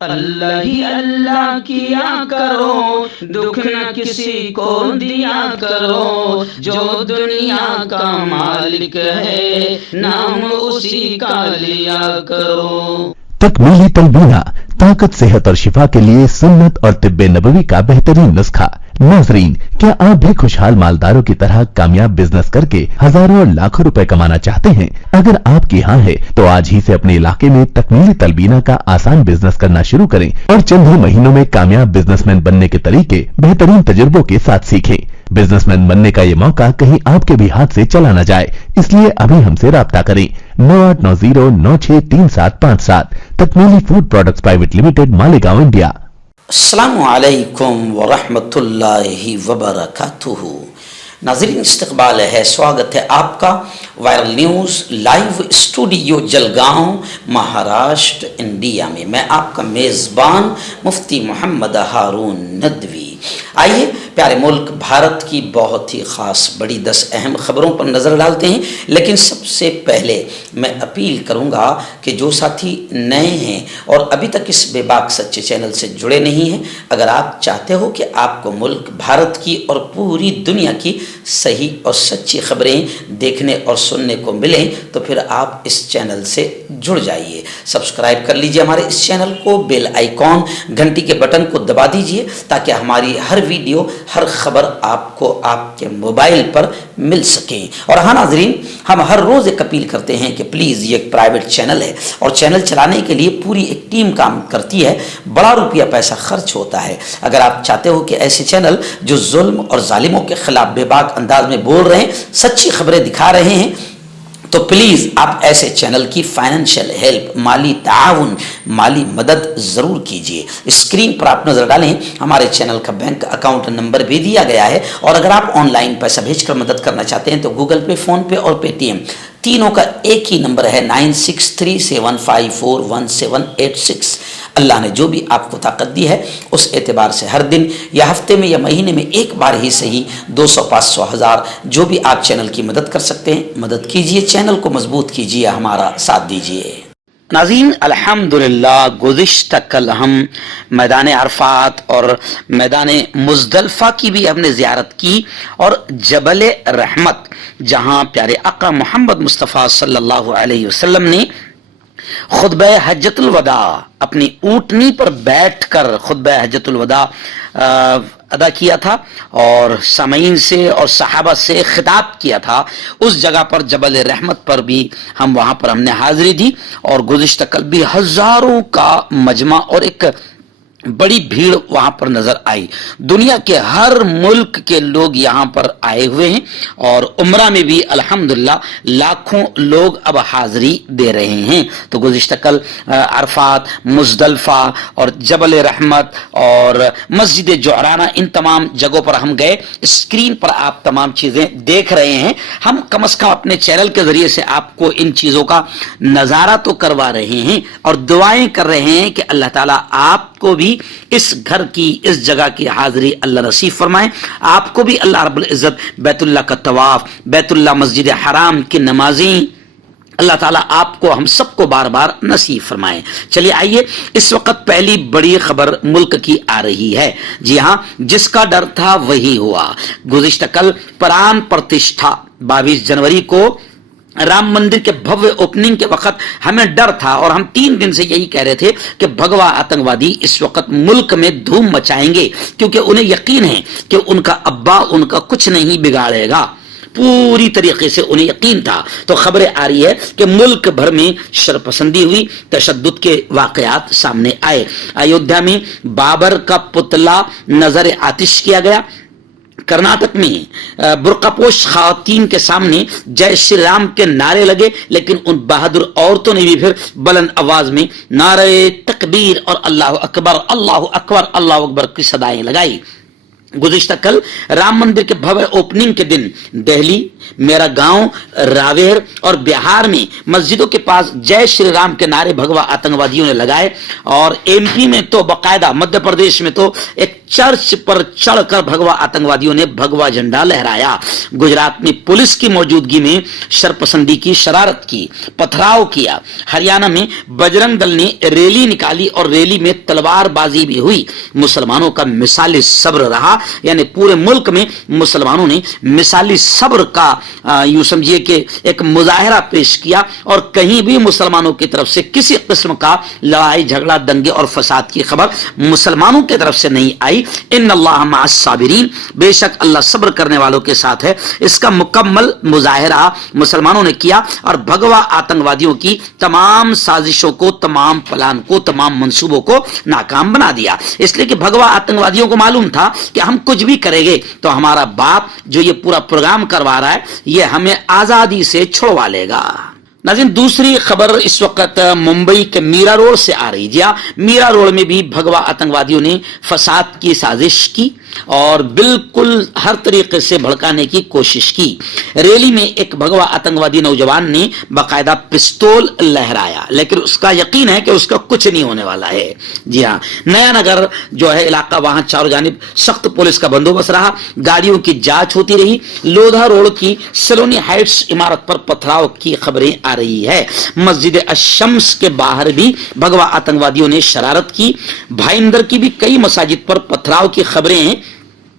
اللہ ہی اللہ کیا کرو، دکھ نہ کسی کو دیا کرو، جو دنیا کا مالک ہے نام اسی کا لیا کرو۔ تکمیلی تلبینہ، طاقت، صحت اور شفا کے لیے سنت اور طب نبوی کا بہترین نسخہ۔ ناظرین، کیا آپ بھی خوشحال مالداروں کی طرح کامیاب بزنس کر کے ہزاروں اور لاکھوں روپے کمانا چاہتے ہیں؟ اگر آپ کی ہاں ہے تو آج ہی سے اپنے علاقے میں تکمیلی تلبینہ کا آسان بزنس کرنا شروع کریں اور چند ہی مہینوں میں کامیاب بزنس مین بننے کے طریقے بہترین تجربوں کے ساتھ سیکھیں۔ بزنس مین بننے کا یہ موقع کہیں آپ کے بھی ہاتھ سے چلا نہ جائے، اس لیے ابھی ہم سے رابطہ کریں۔ 9890963757 Takmili food products private limited, Malegaon, India. السلام علیکم ورحمۃ اللہ وبرکاتہ۔ ناظرین، استقبال ہے، سواگت ہے آپ کا viral news live studio Jalgaon, Maharashtra, India میں۔ میں آپ کا میزبان مفتی محمد ہارون ندوی۔ آئیے پیارے ملک بھارت کی بہت ہی خاص بڑی 10 اہم خبروں پر نظر ڈالتے ہیں، لیکن سب سے پہلے میں اپیل کروں گا کہ جو ساتھی نئے ہیں اور ابھی تک اس بے باک سچے چینل سے جڑے نہیں ہیں، اگر آپ چاہتے ہو کہ آپ کو ملک بھارت کی اور پوری دنیا کی صحیح اور سچی خبریں دیکھنے اور سننے کو ملیں تو پھر آپ اس چینل سے جڑ جائیے۔ سبسکرائب کر لیجئے ہمارے اس چینل کو، بیل آئیکن گھنٹی کے بٹن کو دبا دیجئے تاکہ ہماری ہر ویڈیو، ہر خبر آپ کو آپ کے موبائل پر مل سکیں۔ اور ہاں ناظرین، ہم ہر روز ایک اپیل کرتے ہیں کہ پلیز، یہ ایک پرائیویٹ چینل ہے اور چینل چلانے کے لیے پوری ایک ٹیم کام کرتی ہے، بڑا روپیہ پیسہ خرچ ہوتا ہے۔ اگر آپ چاہتے ہو کہ ایسے چینل جو ظلم اور ظالموں کے خلاف بے باک انداز میں بول رہے ہیں، سچی خبریں دکھا رہے ہیں، تو پلیز آپ ایسے چینل کی فائنینشیل ہیلپ، مالی تعاون، مالی مدد ضرور کیجئے۔ اسکرین پر آپ نظر ڈالیں، ہمارے چینل کا بینک اکاؤنٹ نمبر بھی دیا گیا ہے، اور اگر آپ آن لائن پیسہ بھیج کر مدد کرنا چاہتے ہیں تو گوگل پے، فون پے اور پے ٹی ایم تینوں کا ایک ہی نمبر ہے، 9637541786۔ اللہ نے جو بھی آپ کو طاقت دی ہے اس اعتبار سے ہر دن یا ہفتے میں یا مہینے میں ایک بار ہی صحیح 200، 500، 1000 جو بھی آپ چینل کی مدد کر سکتے ہیں مدد کیجئے، چینل کو مضبوط کیجئے، ہمارا ساتھ دیجئے۔ ناظرین، الحمدللہ گزشتہ کل ہم میدان عرفات اور میدان مزدلفہ کی بھی ہم نے زیارت کی، اور جبل رحمت جہاں پیارے آقا محمد مصطفیٰ صلی اللہ علیہ وسلم نے خطبہ حجۃ الوداع اپنی اونٹنی پر بیٹھ کر خطبہ حجۃ الوداع ادا کیا تھا اور سامعین سے اور صحابہ سے خطاب کیا تھا، اس جگہ پر جبل رحمت پر بھی ہم نے حاضری دی، اور گزشتہ کل بھی ہزاروں کا مجمع اور ایک بڑی بھیڑ وہاں پر نظر آئی۔ دنیا کے ہر ملک کے لوگ یہاں پر آئے ہوئے ہیں، اور عمرہ میں بھی الحمدللہ لاکھوں لوگ اب حاضری دے رہے ہیں۔ تو گزشتہ کل عرفات، مزدلفہ اور جبل رحمت اور مسجد جعرانہ، ان تمام جگہوں پر ہم گئے۔ اسکرین پر آپ تمام چیزیں دیکھ رہے ہیں، ہم کم از کم اپنے چینل کے ذریعے سے آپ کو ان چیزوں کا نظارہ تو کروا رہے ہیں اور دعائیں کر رہے ہیں کہ اللہ تعالیٰ آپ کو بھی اس گھر کی، اس جگہ کی حاضری اللہ نصیب فرمائے، آپ کو بھی اللہ رب العزت بیت اللہ کا طواف، بیت اللہ مسجد حرام کی نمازیں اللہ تعالیٰ آپ کو، ہم سب کو بار بار نصیب فرمائے۔ چلیے آئیے، اس وقت پہلی بڑی خبر ملک کی آ رہی ہے۔ جی ہاں، جس کا ڈر تھا وہی ہوا۔ گزشتہ کل پران پرتشٹھا 22 جنوری کو رام مندر کے بھویہ اوپننگ کے وقت ہمیں ڈر تھا، اور ہم 3 دن سے یہی کہہ رہے تھے کہ بھگوا آتنکوادی اس وقت ملک میں دھوم مچائیں گے، کیونکہ انہیں یقین ہے کہ ان کا ابا ان کا کچھ نہیں بگاڑے گا، پوری طریقے سے انہیں یقین تھا۔ تو خبریں آ رہی ہے کہ ملک بھر میں شرپسندی ہوئی، تشدد کے واقعات سامنے آئے۔ ایودھیا میں بابر کا پتلا نظر آتش کیا گیا۔ کرناٹک میں برقع پوش خواتین کے سامنے جے شری رام کے نعرے لگے، لیکن ان بہادر عورتوں نے بھی پھر بلند آواز میں نعرے تکبیر اور اللہ اکبر، اللہ اکبر، اللہ اکبر کی صدائیں لگائی۔ गुज़िश्ता कल राम मंदिर के भव्य ओपनिंग के दिन दिल्ली, मेरा गांव, रावेर और बिहार में मस्जिदों के पास जय श्री राम के नारे भगवा आतंकवादियों ने लगाए और एमपी में तो बाकायदा, मध्य प्रदेश में तो एक चर्च पर चढ़कर भगवा आतंकवादियों ने भगवा झंडा लहराया। गुजरात में पुलिस की मौजूदगी में शरपसंदी की शरारत की, पथराव किया। हरियाणा में बजरंग दल ने रैली निकाली और रैली में तलवारबाजी भी हुई। मुसलमानों का मिसाली सब्र रहा, यानी पूरे मुल्क में मुसलमानों ने मिसाली सब्र का यूं समझिए कि एक मुजाहिरा पेश किया और कहीं भी मुसलमानों की तरफ से किसी किस्म का लड़ाई झगड़ा, दंगे और फसाद की खबर मुसलमानों की तरफ से नहीं आई। इन्नल्लाह मअस साबिरीन, बेशक अल्लाह सब्र करने वालों के साथ है। इसका मुकम्मल मुजाहिरा मुसलमानों ने किया और भगवा आतंकवादियों की तमाम साजिशों को, तमाम प्लान को, तमाम मंसूबों को नाकाम बना दिया। इसलिए कि भगवा आतंकवादियों को मालूम था कि हम कुछ भी करेंगे तो हमारा बाप जो ये पूरा प्रोग्राम करवा रहा है ये हमें आजादी से छुड़वा लेगा। नाज़रीन, दूसरी खबर इस वक्त मुंबई के मीरा रोड से आ रही है। मीरा रोड में भी भगवा आतंकवादियों ने फसाद की साजिश की और बिल्कुल हर तरीके से भड़काने की कोशिश की। रैली में एक भगवा आतंकवादी नौजवान ने बाकायदा पिस्तौल लहराया, लेकिन उसका यकीन है कि उसका कुछ नहीं होने वाला है। जी हाँ, नया नगर जो है इलाका, वहां चारों जानिब सख्त पुलिस का बंदोबस्त रहा, गाड़ियों की जांच होती रही। लोधा रोड की सलोनी हाइट्स इमारत पर पथराव की खबरें आ रही है। मस्जिद अशम्स के बाहर भी भगवा आतंकवादियों ने शरारत की। भाईंदर की भी कई मसाजिद पर पथराव की खबरें हैं,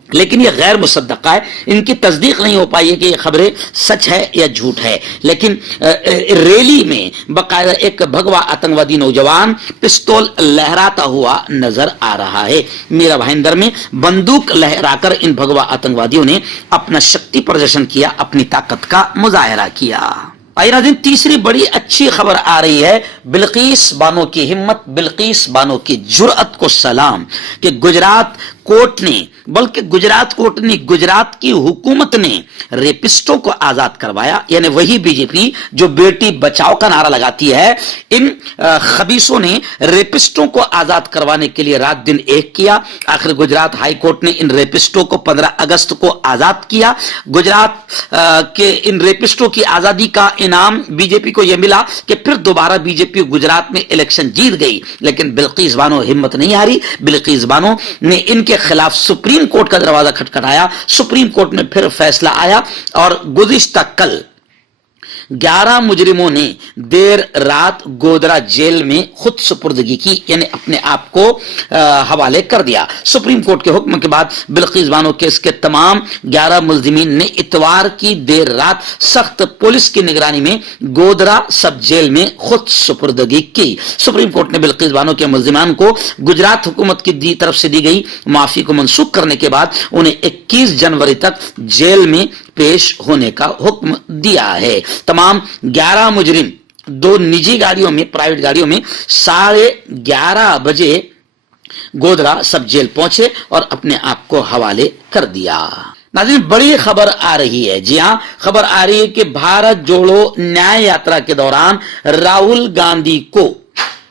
लेकिन ये गैर मुसद्दक़ा है, इनकी तस्दीक नहीं हो पाई है कि ये खबरें सच है या झूठ है। लेकिन रैली में बाकायदा एक भगवा आतंकवादी नौजवान पिस्तौल लहराता हुआ नजर आ रहा है। मीरा भाईंदर में बंदूक लहराकर इन भगवा आतंकवादियों ने अपना शक्ति प्रदर्शन किया, अपनी ताकत का मुजाहिरा किया। आइए, तीसरी बड़ी अच्छी खबर आ रही है। बिल्किस बानो की हिम्मत, बिल्किस बानो की जुर्अत को सलाम कि गुजरात कोर्ट ने, बल्कि गुजरात कोर्ट ने, गुजरात की हुकूमत ने रेपिस्टों को आजाद करवाया। यानी वही बीजेपी जो बेटी बचाओ का नारा लगाती है, इन खबीसों ने रेपिस्टों को आजाद करवाने के लिए रात दिन एक किया। आखिर गुजरात हाई कोर्ट ने इन रेपिस्टों को 15 अगस्त को आजाद किया। गुजरात के इन रेपिस्टों की आजादी का इनाम बीजेपी को यह मिला कि फिर दोबारा बीजेपी गुजरात में इलेक्शन जीत गई। लेकिन बिल्किस बानो हिम्मत नहीं हारी। बिल्किस बानो ने इनके खिलाफ सुप्रीम कोर्ट का दरवाजा खटखटाया। सुप्रीम कोर्ट में फिर फैसला आया और गुज़िश्ता कल 11 मुजरिमों ने देर रात गोधरा जेल में खुद सुपुर्दगी की, यानी अपने आप को हवाले कर दिया। सुप्रीम कोर्ट के हुक्म के बाद बिल्किस बानो केस के तमाम 11 मुलजिमीन ने इतवार की देर रात सख्त पुलिस की निगरानी में गोधरा सब जेल में खुद सुपुर्दगी की। सुप्रीम कोर्ट ने बिल्किस बानो के मुलजिमान को गुजरात हुकूमत की तरफ से दी गई माफी को मनसूख करने के बाद उन्हें 21 जनवरी तक जेल में पेश होने का हुक्म दिया है। तमाम 11 मुजरिम 2 निजी गाड़ियों में, प्राइवेट गाड़ियों में 11:30 बजे गोधरा सब जेल पहुंचे और अपने आप को हवाले कर दिया। नाज़रीन, बड़ी खबर आ रही है। जी हां, खबर आ रही है कि भारत जोड़ो न्याय यात्रा के दौरान राहुल गांधी को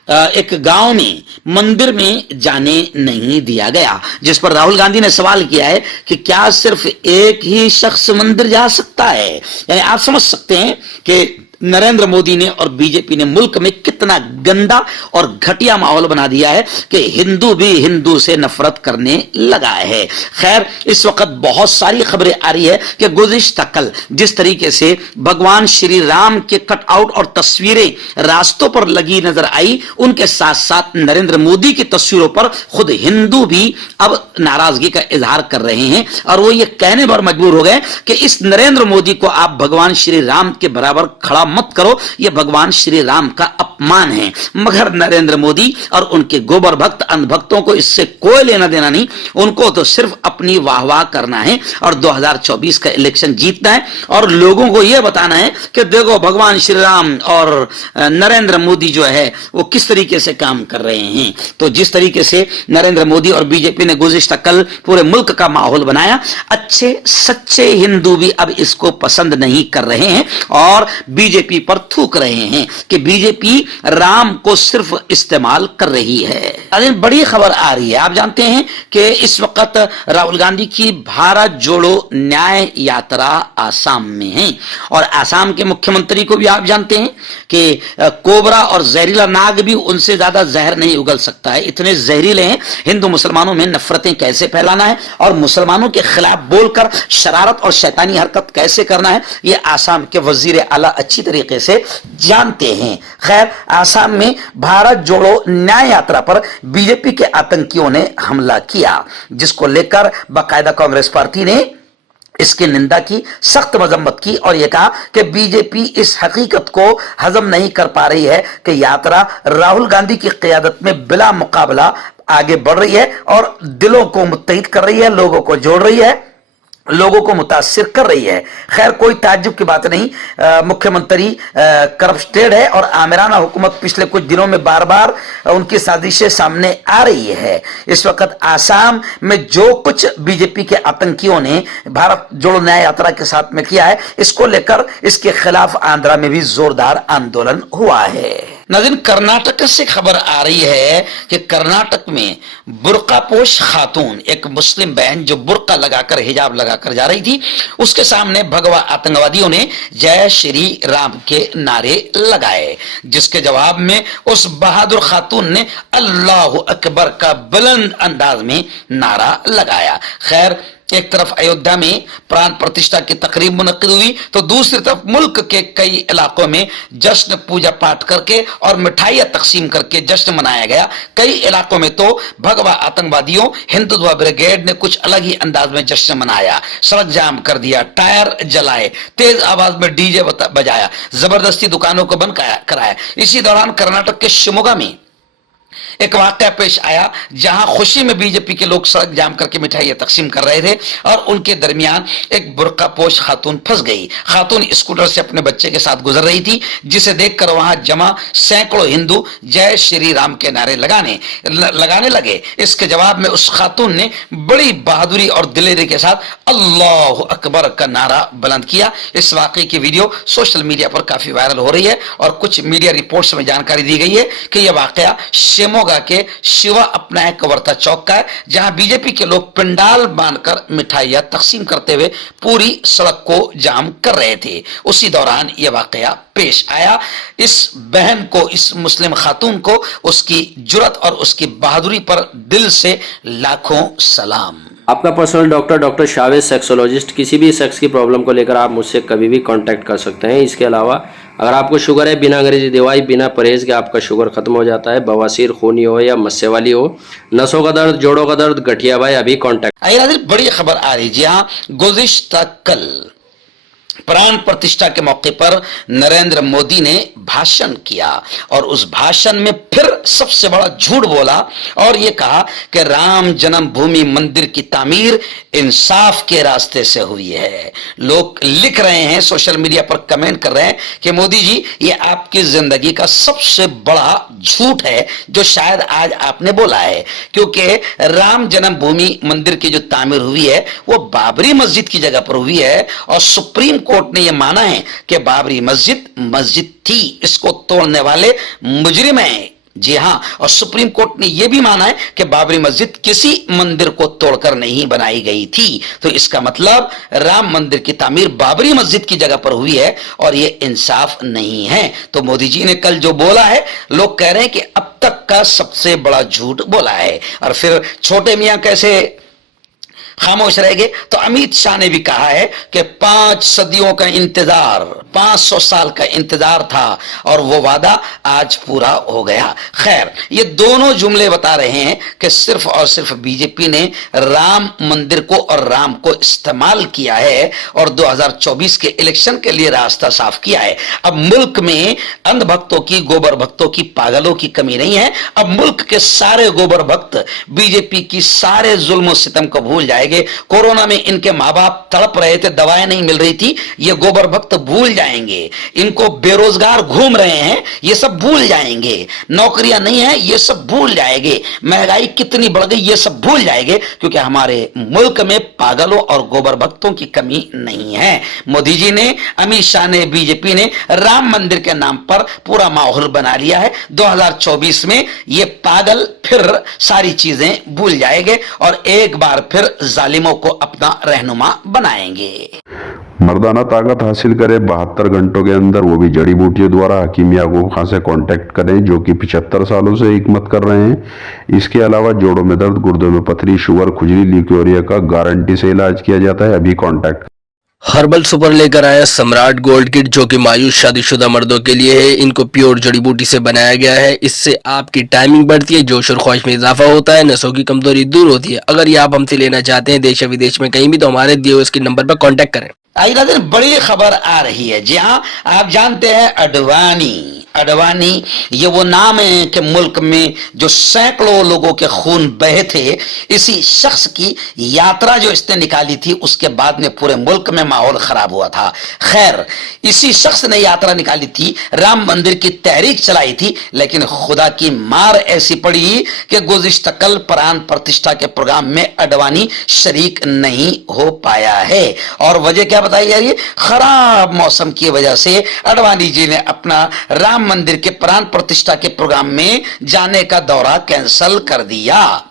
एक गांव में मंदिर में जाने नहीं दिया गया, जिस पर राहुल गांधी ने सवाल किया है कि क्या सिर्फ एक ही शख्स मंदिर जा सकता है। यानी आप समझ सकते हैं कि नरेंद्र मोदी ने और बीजेपी ने मुल्क में कितना गंदा और घटिया माहौल बना दिया है कि हिंदू भी हिंदू से नफरत करने लगा है। खैर, इस वक्त बहुत सारी खबरें आ रही है कि गुज़िश्ता कल जिस तरीके से भगवान श्री राम के कटआउट और तस्वीरें रास्तों पर लगी नजर आई, उनके साथ साथ नरेंद्र मोदी की तस्वीरों पर खुद हिंदू भी अब नाराजगी का इजहार कर रहे हैं और वो ये कहने पर मजबूर हो गए कि इस नरेंद्र मोदी को आप भगवान श्री राम के बराबर खड़ा मत करो, यह भगवान श्री राम का अपमान है। मगर नरेंद्र मोदी और उनके गोबर भक्त अंधभक्तों को इससे कोई लेना देना नहीं। उनको तो सिर्फ अपनी वाहवाह करना है और 2024 का इलेक्शन जीतना है और लोगों को यह बताना है कि देखो भगवान श्री राम और नरेंद्र मोदी जो है वो किस तरीके से काम कर रहे हैं। तो जिस तरीके से नरेंद्र मोदी और बीजेपी ने गुज़िश्ता कल पूरे मुल्क का माहौल बनाया, अच्छे सच्चे हिंदू भी अब इसको पसंद नहीं कर रहे हैं और बीजेपी पर थूक रहे हैं कि बीजेपी राम को सिर्फ इस्तेमाल कर रही है। बड़ी खबर आ रही है। आप जानते हैं कि इस वक्त राहुल गांधी की भारत जोड़ो न्याय यात्रा आसाम में है और आसाम के मुख्यमंत्री को भी आप जानते हैं कि कोबरा और जहरीला नाग भी उनसे ज्यादा जहर नहीं उगल सकता है, इतने जहरीले हैं। हिंदू मुसलमानों में नफरतें कैसे फैलाना है और मुसलमानों के खिलाफ बोलकर शरारत और शैतानी हरकत कैसे करना है, ये आसाम के वजीर आला अच्छी तरीके से जानते हैं। खैर, आसाम में भारत जोड़ो न्याय यात्रा पर बीजेपी के आतंकियों ने हमला किया, जिसको लेकर बाकायदा कांग्रेस पार्टी ने इसकी निंदा की, सख्त मजम्मत की और यह कहा कि बीजेपी इस हकीकत को हजम नहीं कर पा रही है कि यात्रा राहुल गांधी की क़यादत में बिला मुकाबला आगे बढ़ रही है और दिलों को मुत्तहिद कर रही है, लोगों को जोड़ रही है, लोगों को मुतासिर कर रही है। खैर, कोई ताज्जुब की बात नहीं, मुख्यमंत्री करप्टेड है और आमिराना हुकूमत पिछले कुछ दिनों में बार बार उनकी साजिशें सामने आ रही है। इस वक्त आसाम में जो कुछ बीजेपी के आतंकियों ने भारत जोड़ो न्याय यात्रा के साथ में किया है, इसको लेकर इसके खिलाफ आंध्रा में भी जोरदार आंदोलन हुआ है। नाज़रीन, कर्नाटक से खबर आ रही है कि कर्नाटक में बुर्कापोश खातून, एक मुस्लिम बहन जो बुर्का लगाकर हिजाब लगाकर जा रही थी, उसके सामने भगवा आतंकवादियों ने जय श्री राम के नारे लगाए, जिसके जवाब में उस बहादुर खातून ने अल्लाह अकबर का बुलंद अंदाज में नारा लगाया। खैर, एक तरफ अयोध्या में प्राण प्रतिष्ठा की तकरीब मुनक्किद हुई तो दूसरी तरफ मुल्क के कई इलाकों में जश्न पूजा पाठ करके और मिठाइयां तकसीम करके जश्न मनाया गया। कई इलाकों में तो भगवा आतंकवादियों हिंदुत्व ब्रिगेड ने कुछ अलग ही अंदाज में जश्न मनाया, सड़क जाम कर दिया, टायर जलाए, तेज आवाज में डीजे बजाया, जबरदस्ती दुकानों को बंद कराया। इसी दौरान कर्नाटक के शिमोगा में एक वाकया पेश आया जहां खुशी में बीजेपी के लोग सड़क जाम करके मिठाइयां तकसीम कर रहे थे और उनके दरमियान एक बुर्कापोश खातून फंस गई। खातून स्कूटर से अपने बच्चे के साथ गुजर रही थी, जिसे देखकर वहां जमा सैकड़ों हिंदू जय श्री राम के नारे लगाने लगे। इसके जवाब में उस खातून ने बड़ी बहादुरी और दिलेरी के साथ अल्लाह अकबर का नारा बुलंद किया। इस वाकये की वीडियो सोशल मीडिया पर काफी वायरल हो रही है और कुछ मीडिया रिपोर्ट्स में जानकारी दी गई है कि यह वाकया शिमोगा के शिवा अपनायक वर्ता चौक का है, जहां बीजेपी के लोग पंडाल बांधकर मिठाइयां तकसीम करते हुए पूरी सड़क को जाम कर रहे थे। उसी दौरान यह वाकया पेश आया। इस बहन को, इस मुस्लिम खातून को उसकी जुर्रत और उसकी बहादुरी पर दिल से लाखों सलाम। आपका पर्सनल डॉक्टर शावेद सेक्सोलॉजिस्ट, किसी भी सेक्स की प्रॉब्लम को लेकर आप मुझसे कभी भी कांटेक्ट कर सकते हैं। इसके अलावा अगर आपको शुगर है, बिना अंग्रेजी दवाई, बिना परहेज के आपका शुगर खत्म हो जाता है, बवासीर, खूनी हो या मस्से वाली हो, नसों का दर्द, जोड़ों का दर्द, गठिया भाई, अभी कांटेक्ट। बड़ी खबर आ रही, जी हाँ, गुज़िश्ता कल प्राण प्रतिष्ठा के मौके पर नरेंद्र मोदी ने भाषण किया और उस भाषण में फिर सबसे बड़ा झूठ बोला और यह कहा कि राम जन्मभूमि मंदिर की तामीर इंसाफ के रास्ते से हुई है। लोग लिख रहे हैं, सोशल मीडिया पर कमेंट कर रहे हैं कि मोदी जी, ये आपकी जिंदगी का सबसे बड़ा झूठ है जो शायद आज आपने बोला है, क्योंकि राम जन्मभूमि मंदिर की जो तामीर हुई है वो बाबरी मस्जिद की जगह पर हुई है और सुप्रीम कोर्ट ने यह माना है कि बाबरी मस्जिद थी, इसको तोड़ने वाले मुजरिम हैं। जी हां, और सुप्रीम कोर्ट ने यह भी माना है कि बाबरी मस्जिद किसी मंदिर को तोड़कर नहीं बनाई गई थी। तो इसका मतलब राम मंदिर की तामीर बाबरी मस्जिद की जगह पर हुई है और यह इंसाफ नहीं है। तो मोदी जी ने कल जो बोला है, लोग कह रहे हैं कि अब तक का सबसे बड़ा झूठ बोला है। और फिर छोटे मियां कैसे खामोश रह गए? तो अमित शाह ने भी कहा है कि 5 सदियों का इंतजार, 500 साल का इंतजार था और वो वादा आज पूरा हो गया। खैर, ये दोनों जुमले बता रहे हैं कि सिर्फ और सिर्फ बीजेपी ने राम मंदिर को और राम को इस्तेमाल किया है और 2024 के इलेक्शन के लिए रास्ता साफ किया है। अब मुल्क में अंध भक्तों की, गोबर भक्तों की, पागलों की कमी नहीं है। अब मुल्क के सारे गोबर भक्त बीजेपी की सारे जुल्म सितम को भूल जाए। कोरोना में इनके माँ बाप तड़प रहे थे, दवाएं नहीं मिल रही थी, ये गोबर भक्त भूल जाएंगे। इनको बेरोजगार घूम रहे हैं, ये सब भूल जाएंगे। नौकरियां नहीं है, ये सब भूल जाएंगे। महंगाई कितनी बढ़ गई, ये सब भूल जाएंगे, क्योंकि हमारे मुल्क में पागलों और गोबर भक्तों की कमी नहीं है। मोदी जी ने, अमित शाह ने, बीजेपी ने राम मंदिर के नाम पर पूरा माहौल बना लिया है। 2024 में ये पागल फिर सारी चीजें भूल जाएंगे और एक बार फिर जालिमों को अपना रहनुमा बनाएंगे। मर्दाना ताकत हासिल करें 72 घंटों के अंदर, वो भी जड़ी बूटियों द्वारा। हकीम याकूब खान से कांटेक्ट करें जो कि 75 सालों से हिकमत कर रहे हैं। इसके अलावा जोड़ों में दर्द, गुर्दों में पथरी, शुगर, खुजली, ल्यूकेरिया का गारंटी से इलाज किया जाता है। अभी कांटेक्ट। हर्बल सुपर लेकर आया सम्राट गोल्ड किट, जो कि मायूस शादीशुदा मर्दों के लिए है। इनको प्योर जड़ी बूटी से बनाया गया है। इससे आपकी टाइमिंग बढ़ती है, जोश और ख्वाहिश में इजाफा होता है, नसों की कमजोरी दूर होती है। अगर ये आप हमसे लेना चाहते हैं देश या विदेश में कहीं भी, तो हमारे दिए हुए इसके नंबर पर कांटेक्ट करें। आइए नाज़रीन, बड़ी खबर आ रही है। जी हाँ, आप जानते हैं अडवाणी ये वो नाम है कि मुल्क में जो सैकड़ों लोगों के खून बहे थे, इसी शख्स की यात्रा जो इसने निकाली थी, उसके बाद में पूरे मुल्क में माहौल खराब हुआ था। खैर, इसी शख्स ने यात्रा निकाली थी, राम मंदिर की तहरीक चलाई थी, लेकिन खुदा की मार ऐसी पड़ी कि गुज़िश्ता कल प्राण प्रतिष्ठा के प्रोग्राम में अडवाणी शरीक नहीं हो पाया है। और वजह क्या बताई जा रही है? खराब मौसम की वजह से अडवाणी जी ने अपना राम मंदिर के प्राण प्रतिष्ठा के प्रोग्राम में जाने का दौरा कैंसिल कर दिया।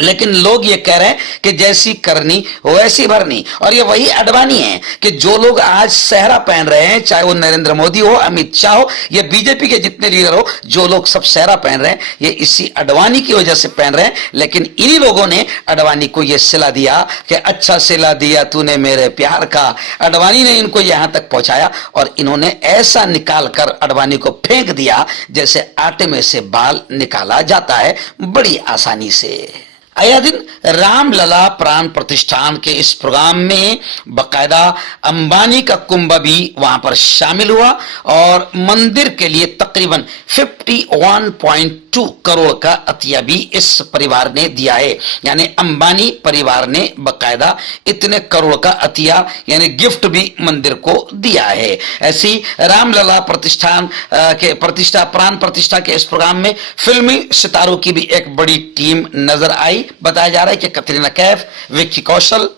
लेकिन लोग ये कह रहे हैं कि जैसी करनी वैसी भरनी। और ये वही अडवाणी है कि जो लोग आज सेहरा पहन रहे हैं, चाहे वो नरेंद्र मोदी हो, अमित शाह हो, या बीजेपी के जितने लीडर हो, जो लोग सब सेहरा पहन रहे हैं, ये इसी अडवाणी की वजह से पहन रहे हैं। लेकिन इन्हीं लोगों ने अडवाणी को ये सिला दिया कि अच्छा सिला दिया तूने मेरे प्यार का। अडवाणी ने इनको यहां तक पहुंचाया और इन्होंने ऐसा निकाल कर अडवाणी को फेंक दिया जैसे आटे में से बाल निकाला जाता है, बड़ी आसानी से। आया दिन रामलला प्राण प्रतिष्ठान के इस प्रोग्राम में बकायदा अंबानी का कुंभ भी वहां पर शामिल हुआ और मंदिर के लिए तकरीबन 51.2 करोड़ का अतिया भी इस परिवार ने दिया है। यानी अंबानी परिवार ने बकायदा इतने करोड़ का अतिया यानी गिफ्ट भी मंदिर को दिया है। ऐसी रामलला प्रतिष्ठान के प्राण प्रतिष्ठा के इस प्रोग्राम में फिल्मी सितारों की भी एक बड़ी टीम नजर आई। बताया जा रहा है कि कतरीना कैफ, विक्की कौशल,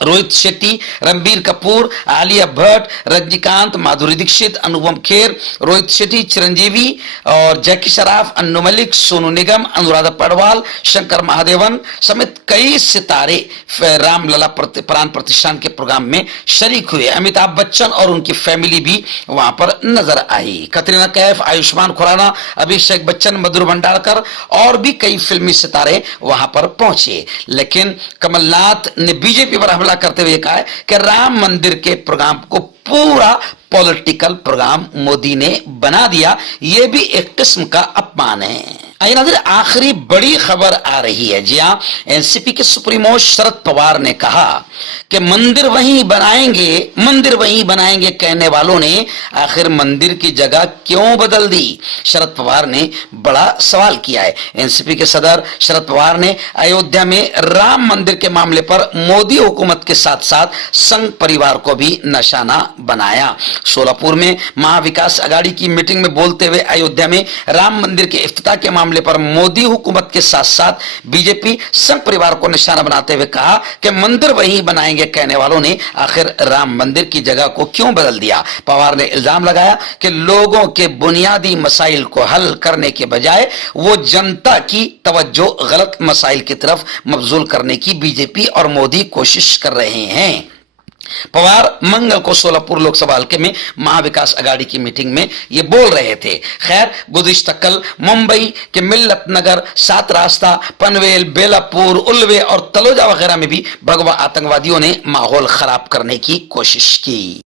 रोहित शेट्टी, रणबीर कपूर, आलिया भट्ट, रजनीकांत, माधुरी दीक्षित, अनुपम खेर, रोहित शेट्टी, चिरंजीवी और जैकी श्रॉफ, अन्नू मलिक, सोनू निगम, अनुराधा पडवाल, शंकर महादेवन समेत कई सितारे रामलला प्राण प्रतिष्ठान के प्रोग्राम में शरीक हुए। अमिताभ बच्चन और उनकी फैमिली भी वहां पर नजर आई। कतरीना कैफ, आयुष्मान खुराना, अभिषेक बच्चन, मधुर भंडारकर और भी कई फिल्मी सितारे वहां पर पहुंचे। लेकिन कमलनाथ ने बीजेपी पर हमला करते हुए कहा है कि राम मंदिर के प्रोग्राम को पूरा पॉलिटिकल प्रोग्राम मोदी ने बना दिया। यह भी एक किस्म का अपमान है। आइए नाज़रीन, आखिरी बड़ी खबर आ रही है। जी हाँ, एनसीपी के सुप्रीमो शरद पवार ने कहा कि मंदिर वहीं बनाएंगे कहने वालों ने आखिर मंदिर की जगह क्यों बदल दी? शरद पवार ने बड़ा सवाल किया है। एनसीपी के सदर शरद पवार ने अयोध्या में राम मंदिर के मामले पर मोदी हुकूमत के साथ साथ संघ परिवार को भी निशाना बनाया। सोलापुर में महाविकास अघाड़ी की मीटिंग में बोलते हुए अयोध्या में राम मंदिर के इफ्तिताह के मामले पर मोदी हुकूमत के साथ साथ बीजेपी संघ परिवार को निशाना बनाते हुए कहा कि मंदिर वहीं बनाएंगे कहने वालों ने आखिर राम मंदिर की जगह को क्यों बदल दिया? पवार ने इल्जाम लगाया कि लोगों के बुनियादी मसाइल को हल करने के बजाय वो जनता की तवज्जो गलत मसाइल की तरफ मबजूल करने की बीजेपी और मोदी कोशिश कर रहे हैं। पवार मंगल को सोलापुर लोकसभा हल्के में महाविकास अघाड़ी की मीटिंग में ये बोल रहे थे। खैर, गुज़िश्ता कल मुंबई के मिल्लत नगर, सात रास्ता, पनवेल, बेलापुर, उल्वे और तलोजा वगैरह में भी भगवा आतंकवादियों ने माहौल खराब करने की कोशिश की।